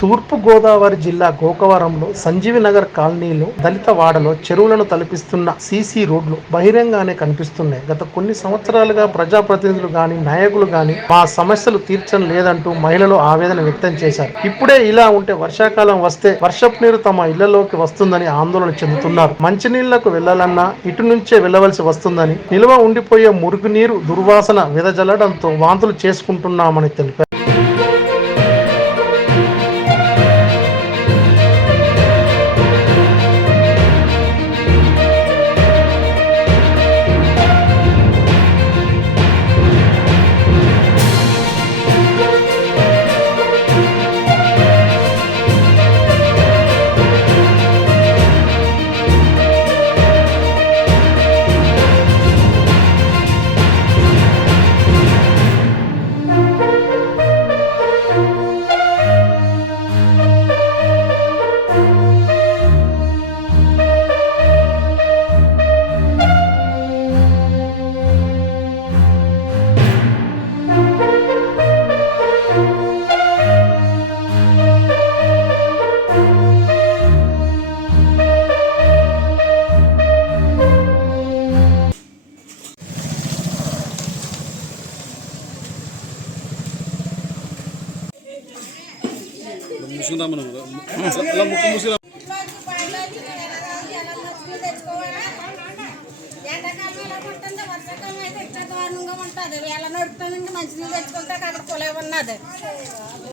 తూర్పు గోదావరి జిల్లా గోకవరంలో సంజీవి నగర్ కాలనీలో దళిత వాడలో చెరువులను తలపిస్తున్న సీసీ రోడ్లు బహిరంగానే కనిపిస్తున్నాయి. గత కొన్ని సంవత్సరాలుగా ప్రజాప్రతినిధులు గాని నాయకులు గాని మా సమస్యలు తీర్చడం లేదంటూ మహిళలు ఆవేదన వ్యక్తం చేశారు. ఇప్పుడే ఇలా ఉంటే వర్షాకాలం వస్తే వర్షపు నీరు తమ ఇళ్లలోకి వస్తుందని ఆందోళన చెందుతున్నారు. మంచినీళ్లకు వెళ్లాలన్నా ఇటు నుంచే వెళ్లవలసి వస్తుందని, నిల్వ ఉండిపోయే మురుగునీరు దుర్వాసన వెదజల్లడంతో వాంతులు చేసుకుంటున్నామని తెలిపారు. వర్షాకాలం అయితే ఇట్లా దారుణంగా ఉంటుంది. ఎలా నడుపుతానండి మంచినీళ్ళు తెచ్చుకుంటే అక్కడ పొలం ఉన్నది.